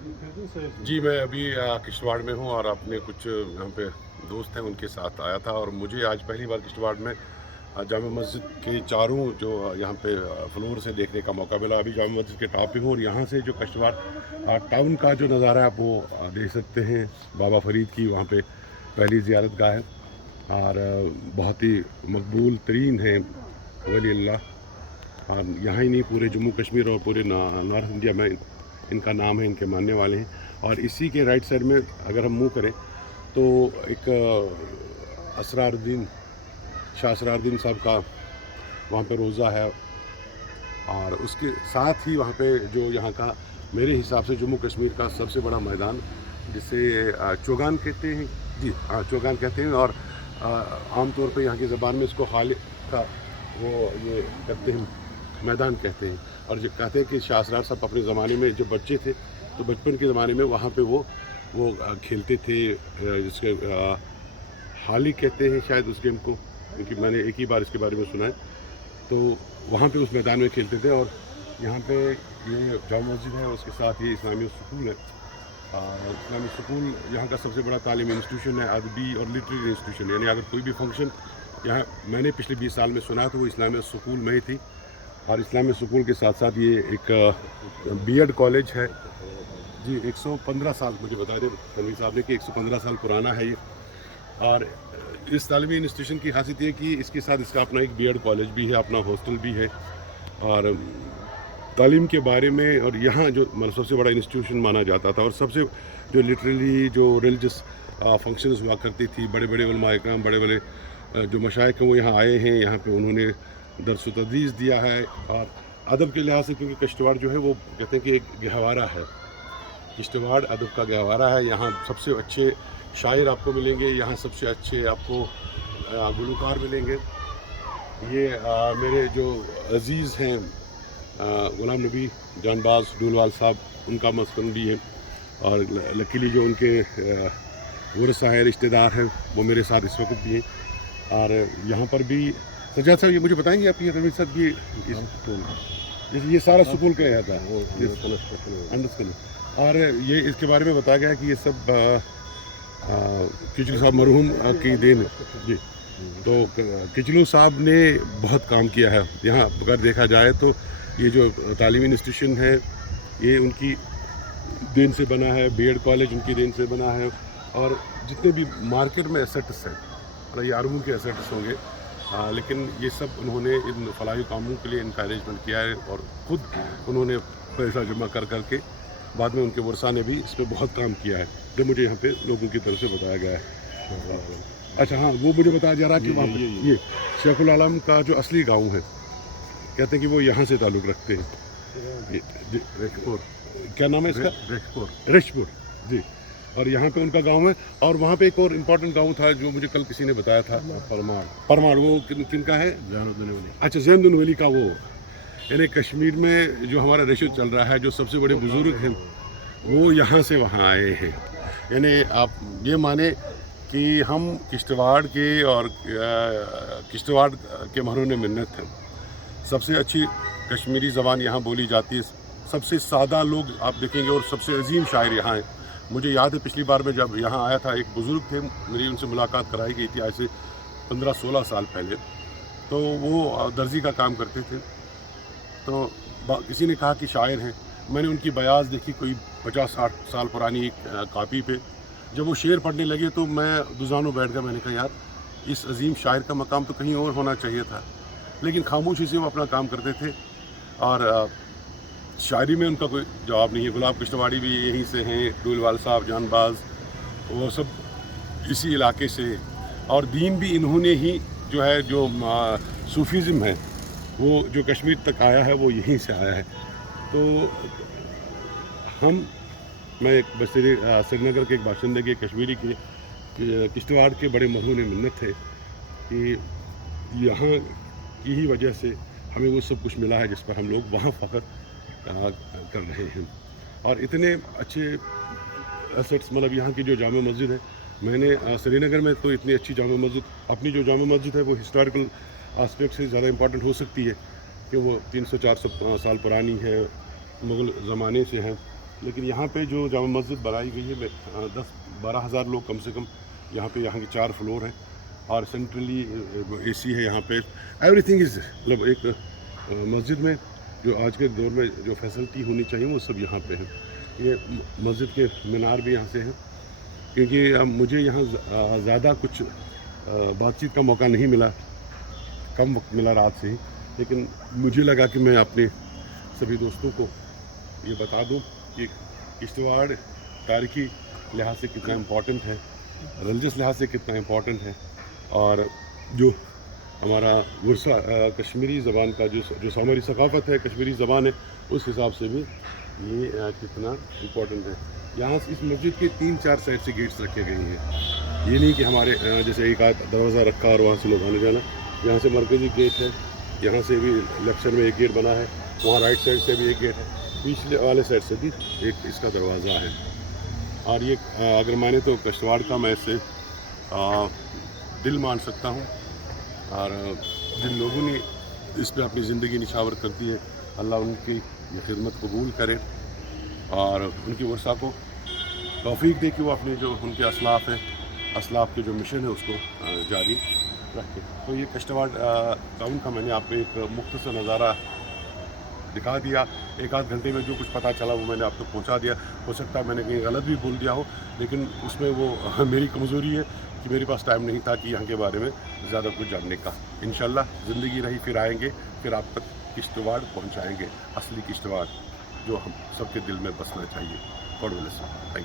जी, मैं अभी किश्तवाड़ में हूँ और अपने कुछ यहाँ पे दोस्त हैं उनके साथ आया था और मुझे आज पहली बार किश्तवाड़ में जामा मस्जिद के चारों जो यहाँ पे फ्लोर से देखने का मौका मिला। अभी जामा मस्जिद के टॉप पे हूँ और यहाँ से जो किश्तवाड़ टाउन का जो नज़ारा है आप वो देख सकते हैं। बाबा फरीद की वहाँ पे पहली ज़ियारत गाह है और बहुत ही मकबूल तरीन है वली अल्लाह। और यहाँ ही नहीं पूरे जम्मू कश्मीर और पूरे नॉर्थ इंडिया में इनका नाम है, इनके मानने वाले हैं। और इसी के राइट साइड में अगर हम मूव करें तो एक असरारुद्दीन शाह असरारुद्दीन साहब का वहाँ पे रोज़ा है और उसके साथ ही वहाँ पे जो यहाँ का मेरे हिसाब से जम्मू कश्मीर का सबसे बड़ा मैदान जिसे चौगान कहते हैं, जी हाँ चौगान कहते हैं। और आम तौर पे यहाँ की ज़बान में इसको खालिद का वो ये करते हैं, मैदान कहते हैं। और जो कहते हैं कि शाह असरार साहब अपने ज़माने में जब बच्चे थे तो बचपन के ज़माने में वहाँ पे वो खेलते थे, जिसके हाली कहते हैं शायद उस गेम को, क्योंकि मैंने एक ही बार इसके बारे में सुना है। तो वहाँ पे उस मैदान में खेलते थे। और यहाँ पे ये जामा मस्जिद है, उसके साथ ये इस्लामी स्कूल है। इस्लामी स्कूल यहाँ का सबसे बड़ा तालीमी इंस्टीट्यूशन है, अदबी और लिटरेरी इंस्टीट्यूशन। यानी अगर कोई भी फंक्शन यहाँ मैंने पिछले 20 साल में सुना तो वो इस्लामी स्कूल में ही थी। और इस्लामी स्कूल के साथ साथ ये एक बीएड कॉलेज है जी। 115 साल मुझे बता दें तनवीर साहब ने कि 115 साल पुराना है ये। और इस तालीमी इंस्टीट्यूशन की खासियत ये कि इसके साथ इसका अपना एक बीएड कॉलेज भी है, अपना हॉस्टल भी है। और तालीम के बारे में और यहाँ जो मतलब सबसे बड़ा इंस्टीट्यूशन माना जाता था। और सबसे जो लिटरली जो रिलीजियस फंक्शंस हुआ करती थी, बड़े बड़े उलमा इकराम, बड़े बड़े जो मशाइख हैं वो यहाँ आए हैं, यहाँ पे उन्होंने दर्स व तदरीस दिया है। और अदब के लिहाज से क्योंकि किश्तवाड़ जो है वो कहते हैं कि एक गहवारा है, किश्तवाड़ अदब का गहवारा है। यहाँ सबसे अच्छे शायर आपको मिलेंगे, यहाँ सबसे अच्छे आपको गुलकार मिलेंगे। ये मेरे जो अज़ीज़ हैं गुलाम नबी जानबाज डूलवाल साहब, उनका मस्कन भी है। और लकीली जो उनके वरसा हैं, रिश्तेदार हैं, वो मेरे साथ इस वक्त भी हैं। और यहाँ पर भी सज्जाद साहब ये मुझे बताएंगे आप ये रवीज साहब ये सारा स्कूल का था अंडरस्टैंड। और ये इसके बारे में बताया गया कि ये सब किचलू साहब मरहूम की देन जी। तो किचलू साहब ने बहुत काम किया है यहाँ। अगर देखा जाए तो ये जो तालीमी इंस्टीट्यूशन है ये उनकी देन से बना है, बीएड कॉलेज उनकी देन से बना है। और जितने भी मार्केट में एसेट्स हैं, मतलब ये अरबों के एसेट्स होंगे, लेकिन ये सब उन्होंने इन फलाही कामों के लिए इनका अरेंजमेंट किया है। और ख़ुद उन्होंने पैसा जमा कर करके बाद में उनके वर्षा ने भी इस पर बहुत काम किया है, जो मुझे यहाँ पे लोगों की तरफ से बताया गया है। अच्छा हाँ, वो मुझे बताया जा रहा है कि वहाँ पर ये शेखुल आलम का जो असली गांव है, कहते हैं कि वो यहाँ से ताल्लुक़ रखते हैं। रेशपुर, क्या नाम है इसका? रेशपुर जी। और यहाँ पे उनका गांव है। और वहाँ पे एक और इम्पॉर्टेंट गांव था जो मुझे कल किसी ने बताया था, परमार। वो किन का है? ज़ैनुद्दीन वली। अच्छा, ज़ैनुद्दीन वली का। वो यानी कश्मीर में जो हमारा रेशो चल रहा है, जो सबसे बड़े बुज़ुर्ग हैं वो यहाँ से वहाँ आए हैं। यानी आप ये माने कि हम किश्तवाड़ के और किश्तवाड़ के महरूम मिन्नत हैं। सबसे अच्छी कश्मीरी ज़बान यहाँ बोली जाती है, सबसे सादा लोग आप देखेंगे और सबसे अजीम शायर यहाँ हैं। मुझे याद है पिछली बार मैं जब यहाँ आया था, एक बुज़ुर्ग थे, मेरी उनसे मुलाकात कराई गई थी आज से 15-16 साल पहले। तो वो दर्जी का काम करते थे। तो किसी ने कहा कि शायर हैं। मैंने उनकी बयास देखी कोई 50-60 साल पुरानी एक कापी पे। जब वो शेर पढ़ने लगे तो मैं दुजानो बैठ गया। मैंने कहा यार, इस अजीम शायर का मकाम तो कहीं और होना चाहिए था। लेकिन खामोशी से वो अपना काम करते थे और शायरी में उनका कोई जवाब नहीं है। गुलाब किश्तवाड़ी भी यहीं से हैं, डूलवाल साहब, जानबाज, वो सब इसी इलाके से। और दीन भी इन्होंने ही जो है, जो सूफीज़म है वो जो कश्मीर तक आया है वो यहीं से आया है। तो मैं एक बसेरे श्रीनगर के एक बाशिंदे के कश्मीरी के किश्तवाड़ के बड़े मरहूम मिन्नत थे कि यहाँ की ही वजह से हमें वो सब कुछ मिला है जिस पर हम लोग वहाँ फ़ख्र कर रहे हैं। और इतने अच्छे एसेट्स, मतलब यहाँ की जो जामा मस्जिद है, मैंने श्रीनगर में तो इतनी अच्छी जामा मस्जिद, अपनी जो जामा मस्जिद है वो हिस्टोरिकल आस्पेक्ट से ज़्यादा इम्पॉर्टेंट हो सकती है कि वो 300-400 साल पुरानी है, मुग़ल ज़माने से है। لیکن یہاں پہ جو جامع مسجد بنائی گئی ہے 10-12 ہزار لوگ کم سے کم یہاں پہ، یہاں کے 4 فلور ہیں اور سینٹرلی اے سی ہے یہاں پہ. ایوری تھنگ از مطلب ایک مسجد میں جو آج کے دور میں جو فیسلٹی ہونی چاہیے وہ سب یہاں پہ ہے. یہ مسجد کے مینار بھی یہاں سے ہیں، کیونکہ مجھے یہاں زیادہ کچھ بات چیت کا موقع نہیں ملا، کم وقت ملا رات سے ہی، لیکن مجھے لگا کہ میں اپنے سبھی دوستوں کو یہ بتا دوں کہ کشتواڑ تاریخی لحاظ سے کتنا امپورٹنٹ ہے، ریلیجس لحاظ سے کتنا امپورٹنٹ ہے، اور جو ہمارا ورثہ کشمیری زبان کا جو ہماری ثقافت ہے، کشمیری زبان ہے، اس حساب سے بھی یہ کتنا امپورٹنٹ ہے. یہاں سے اس مسجد کے 3-4 سائڈ سے گیٹس رکھے گئے ہیں. یہ نہیں کہ ہمارے جیسے ایک دروازہ رکھا اور وہاں سے لوگ آنے جانا. یہاں سے مرکزی گیٹ ہے، یہاں سے بھی لیفٹ سائڈ میں ایک گیٹ بنا ہے، وہاں رائٹ سائڈ سے بھی ایک گیٹ ہے، پچھلے والے سائڈ سے بھی ایک اس کا دروازہ ہے. اور یہ اگر میں نے تو کشتواڑ کا میں اس سے دل مان سکتا ہوں، اور جن لوگوں نے اس پہ اپنی زندگی نچھاور کر دی ہے، اللہ ان کی یہ خدمت قبول کرے اور ان کی ورثہ کو توفیق دے کہ وہ اپنے جو ان کے اسلاف کے جو مشن ہے اس کو جاری رکھے. تو یہ کشتواڑ ٹاؤن کا میں نے آپ کو ایک مختصر نظارہ دکھا دیا. 1-8 گھنٹے میں جو کچھ پتہ چلا وہ میں نے آپ کو پہنچا دیا. ہو سکتا ہے میں نے کہیں غلط بھی بول دیا ہو، لیکن اس میں وہ میری کمزوری ہے کہ میرے پاس ٹائم نہیں تھا کہ یہاں کے بارے میں زیادہ کچھ جاننے کا. انشاءاللہ زندگی رہی پھر آئیں گے، پھر آپ تک کشتواڑ پہنچائیں گے، اصلی کشتواڑ جو ہم سب کے دل میں بسنا چاہیے. God bless you. Thank you.